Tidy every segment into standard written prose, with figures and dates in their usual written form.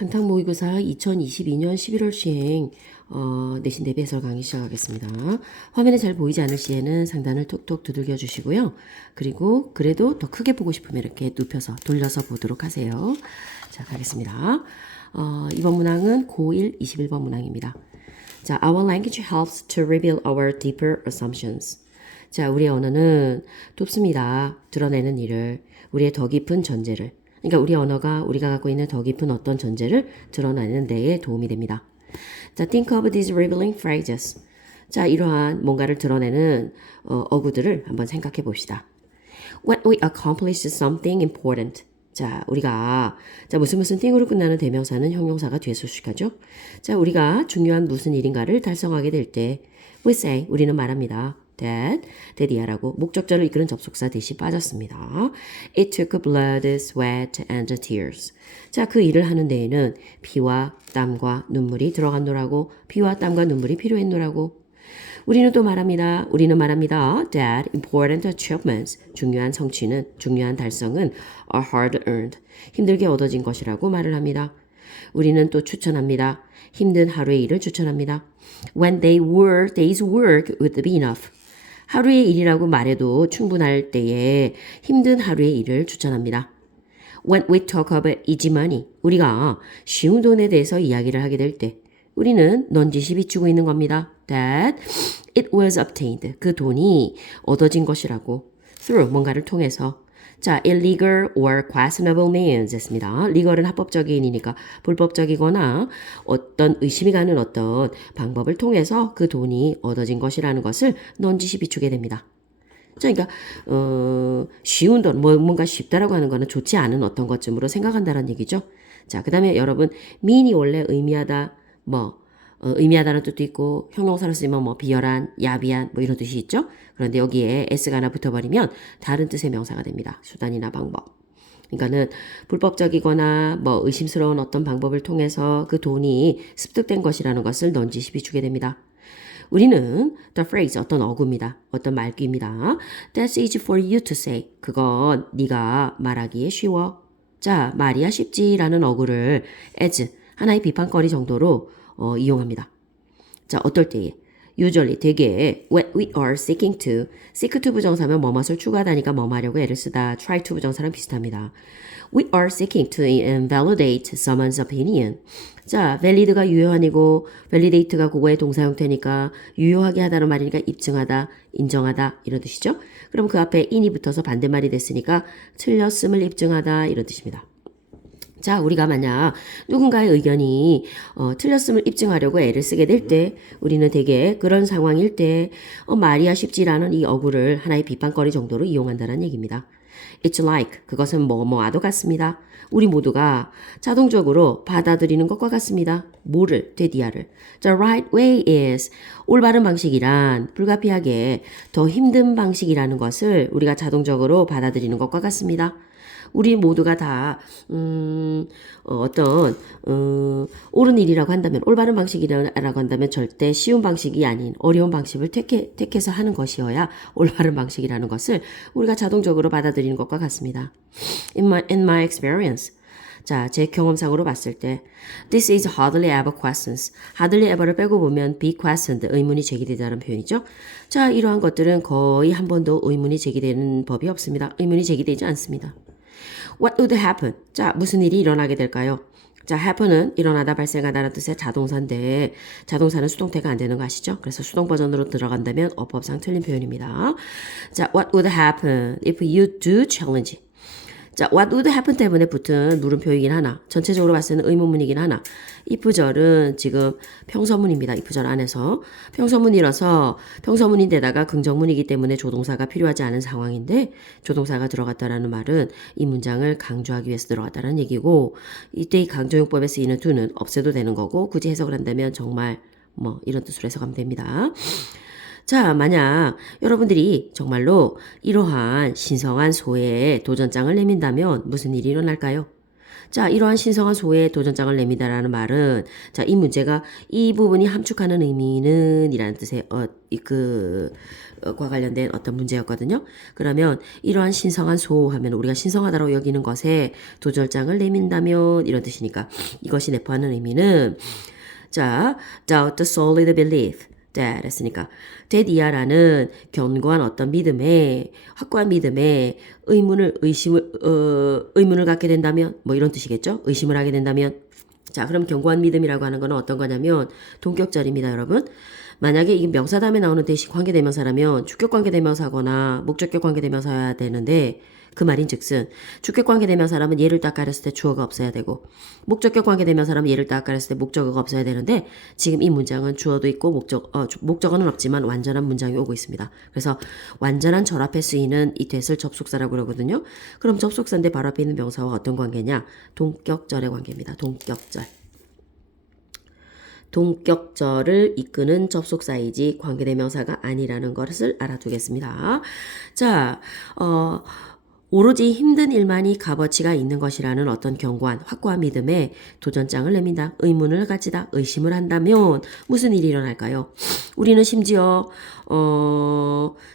탄탄 모의고사 2022년 11월 시행 내신 대비 해설 강의 시작하겠습니다. 화면에 잘 보이지 않을 시에는 상단을 톡톡 두들겨 주시고요. 그리고 그래도 더 크게 보고 싶으면 이렇게 눕혀서 돌려서 보도록 하세요. 자, 가겠습니다. 이번 문항은 고1 21번 문항입니다. 자, our language helps to reveal our deeper assumptions. 자, 우리의 언어는 돕습니다. 드러내는 일을, 우리의 더 깊은 전제를. 그러니까 우리 언어가 우리가 갖고 있는 더 깊은 어떤 전제를 드러내는 데에 도움이 됩니다. 자, think of these revealing phrases. 자, 이러한 뭔가를 드러내는 어구들을 한번 생각해 봅시다. When we accomplish something important. 자, 우리가 무슨 thing으로 끝나는 대명사는 형용사가 뒤에서 수식하죠. 자, 우리가 중요한 무슨 일인가를 달성하게 될 때 we say, 우리는 말합니다. that이야라고 목적절을 이끄는 접속사 대시 빠졌습니다. It took blood, sweat, and tears. 자, 그 일을 하는 데에는 피와 땀과 눈물이 들어간노라고, 피와 땀과 눈물이 필요했노라고. 우리는 또 말합니다. 우리는 말합니다. That important achievements, 중요한 성취는, 중요한 달성은 are hard earned, 힘들게 얻어진 것이라고 말을 합니다. 우리는 또 추천합니다. 힘든 하루의 일을 추천합니다. When day's work would be enough. 하루의 일이라고 말해도 충분할 때에 힘든 하루의 일을 추천합니다. When we talk about easy money, 우리가 쉬운 돈에 대해서 이야기를 하게 될 때 우리는 넌지시 비추고 있는 겁니다. That it was obtained, 그 돈이 얻어진 것이라고. Through, 뭔가를 통해서. 자, illegal or questionable means 했습니다. legal은 합법적인이니까 불법적이거나 어떤 의심이 가는 어떤 방법을 통해서 그 돈이 얻어진 것이라는 것을 넌지시 비추게 됩니다. 자, 그러니까 쉬운 돈, 뭔가 쉽다라고 하는 거는 좋지 않은 어떤 것쯤으로 생각한다는 얘기죠. 자, 그 다음에 여러분 mean이 원래 의미하다, 의미하다는 뜻도 있고 형용사로 쓰면 비열한, 야비한 이런 뜻이 있죠. 그런데 여기에 s가 하나 붙어버리면 다른 뜻의 명사가 됩니다. 수단이나 방법. 그러니까는 불법적이거나 의심스러운 어떤 방법을 통해서 그 돈이 습득된 것이라는 것을 넌지시 비추게 됩니다. 우리는 the phrase, 어떤 어구입니다. 어떤 말귀입니다. That's easy for you to say. 그건 네가 말하기에 쉬워. 자, 말이야 쉽지라는 어구를 as, 하나의 비판거리 정도로 이용합니다. 자, 어떨 때에? usually, 대개 when we are seeking to, seek to 부정사면 뭐뭇을 추구하다니까 뭐하려고 애를 쓰다, try to 부정사랑 비슷합니다. We are seeking to invalidate someone's opinion. 자, valid가 유효한이고 validate가 그거의 동사 형태니까 유효하게 하다는 말이니까 입증하다, 인정하다 이런 뜻이죠. 그럼 그 앞에 in이 붙어서 반대말이 됐으니까 틀렸음을 입증하다 이런 뜻입니다. 자, 우리가 만약 누군가의 의견이 틀렸음을 입증하려고 애를 쓰게 될 때 우리는 대개 그런 상황일 때 말이야 쉽지라는 이 어구를 하나의 비판거리 정도로 이용한다는 얘기입니다. It's like, 그것은 뭐뭐와도 같습니다. 우리 모두가 자동적으로 받아들이는 것과 같습니다. 뭐를? 되디아를. The right way is, 올바른 방식이란 불가피하게 더 힘든 방식이라는 것을 우리가 자동적으로 받아들이는 것과 같습니다. 우리 모두가 다 옳은 일이라고 한다면, 올바른 방식이라고 한다면 절대 쉬운 방식이 아닌 어려운 방식을 택해서 하는 것이어야 올바른 방식이라는 것을 우리가 자동적으로 받아들이는 것과 같습니다. In my experience, 자, 제 경험상으로 봤을 때 This is hardly ever questions. hardly ever를 빼고 보면 be questioned, 의문이 제기되다는 표현이죠. 자, 이러한 것들은 거의 한 번도 의문이 제기되는 법이 없습니다. 의문이 제기되지 않습니다. What would happen? 자, 무슨 일이 일어나게 될까요? 자, happen은 일어나다, 발생하다라는 뜻의 자동사인데 자동사는 수동태가 안 되는 거 아시죠? 그래서 수동 버전으로 들어간다면 어법상 틀린 표현입니다. 자, what would happen if you do challenge? 자, what would happen 때문에 붙은 물음표이긴 하나, 전체적으로 봤을 때는 의문문이긴 하나, if절은 지금 평서문입니다. if절 안에서 평서문이라서 평서문인데다가 긍정문이기 때문에 조동사가 필요하지 않은 상황인데 조동사가 들어갔다라는 말은 이 문장을 강조하기 위해서 들어갔다는 얘기고, 이때 이 강조용법에 쓰이는 do는 없애도 되는 거고, 굳이 해석을 한다면 정말 이런 뜻으로 해석하면 됩니다. 자, 만약 여러분들이 정말로 이러한 신성한 소회에 도전장을 내민다면 무슨 일이 일어날까요? 자, 이러한 신성한 소에 도전장을 냅니다라는 말은 자, 이 문제가 이 부분이 함축하는 의미는 이라는 뜻의 과 관련된 어떤 문제였거든요. 그러면 이러한 신성한 소 하면 우리가 신성하다고 여기는 것에 도전장을 내민다면 이런 뜻이니까 이것이 내포하는 의미는 자, doubt the solid belief that 했으니까 that 이하라는 견고한 어떤 믿음에 확고한 믿음에 의문을 갖게 된다면 뭐 이런 뜻이겠죠? 의심을 하게 된다면 자, 그럼 견고한 믿음이라고 하는 거는 어떤 거냐면 동격절입니다, 여러분. 만약에 이 명사 다음에 나오는 대시 관계대명사라면 주격 관계대명사거나 목적격 관계대명사여야 되는데 그 말인즉슨 주격 관계대명사라면 얘를 딱 가렸을 때 주어가 없어야 되고 목적격 관계대명사라면 얘를 딱 가렸을 때 목적어가 없어야 되는데 지금 이 문장은 주어도 있고 목적어는 없지만 완전한 문장이 오고 있습니다. 그래서 완전한 절 앞에 쓰이는 이 that을 접속사라고 그러거든요. 그럼 접속사인데 바로 앞에 있는 명사와 어떤 관계냐? 동격절의 관계입니다. 동격절. 동격절을 이끄는 접속사이지 관계대명사가 아니라는 것을 알아두겠습니다. 자, 오로지 힘든 일만이 값어치가 있는 것이라는 어떤 견고한 확고한 믿음에 도전장을 내민다. 의문을 가지다. 의심을 한다면 무슨 일이 일어날까요? 우리는 심지어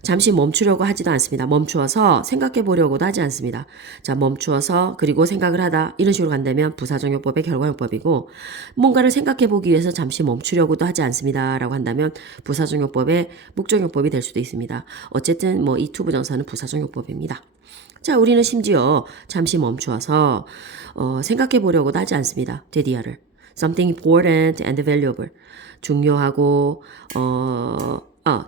잠시 멈추려고 하지도 않습니다. 멈추어서 생각해 보려고도 하지 않습니다. 자, 멈추어서 그리고 생각을 하다 이런 식으로 간다면 부사정용법의 결과용법이고 뭔가를 생각해 보기 위해서 잠시 멈추려고도 하지 않습니다. 라고 한다면 부사정용법의 목적용법이 될 수도 있습니다. 어쨌든 뭐 이 투부정사는 부사정용법입니다. 자, 우리는 심지어 잠시 멈추어서 생각해 보려고도 하지 않습니다. 데디아를. Something important and valuable.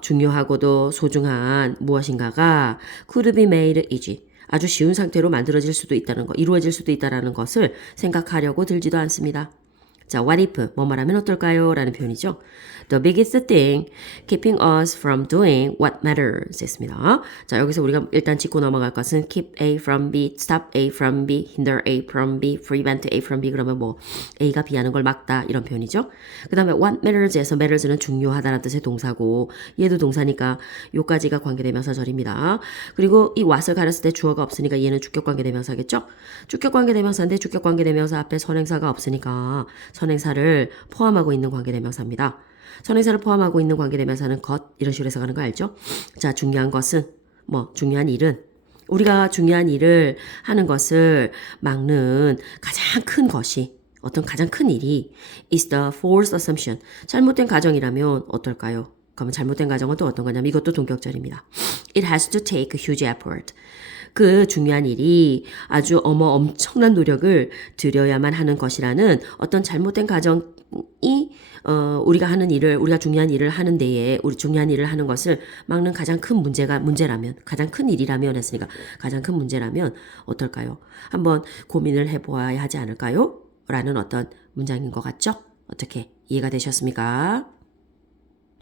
중요하고도 소중한 무엇인가가 could be made easy. 아주 쉬운 상태로 만들어질 수도 있다는 것, 이루어질 수도 있다는 것을 생각하려고 들지도 않습니다. 자, what if, 뭐 말하면 어떨까요? 라는 표현이죠. The biggest thing keeping us from doing what matters 했습니다. 자, 여기서 우리가 일단 짚고 넘어갈 것은 keep A from B, stop A from B, hinder A from B, prevent A from B 그러면 뭐 A가 B하는 걸 막다 이런 표현이죠. 그 다음에 what matters에서 matters는 중요하다는 뜻의 동사고 얘도 동사니까 요까지가 관계대명사절입니다. 그리고 이 what을 가렸을 때 주어가 없으니까 얘는 주격관계대명사겠죠. 주격관계대명사인데 주격관계대명사 앞에 선행사가 없으니까 선행사를 포함하고 있는 관계대명사입니다. 선행사를 포함하고 있는 관계대명사는 것 이런 식으로 해서 가는 거 알죠? 자, 중요한 것은 뭐 중요한 일은 우리가 중요한 일을 하는 것을 막는 가장 큰 것이 어떤 가장 큰 일이 is the false assumption. 잘못된 가정이라면 어떨까요? 그러면 잘못된 가정은 또 어떤 거냐면 이것도 동격절입니다. It has to take a huge effort. 그 중요한 일이 아주 엄청난 노력을 들여야만 하는 것이라는 어떤 잘못된 가정이 우리가 중요한 일을 하는 데에 우리 중요한 일을 하는 것을 막는 가장 큰 문제라면 가장 큰 일이라면 했으니까 가장 큰 문제라면 어떨까요? 한번 고민을 해보아야 하지 않을까요? 라는 어떤 문장인 것 같죠? 어떻게 이해가 되셨습니까?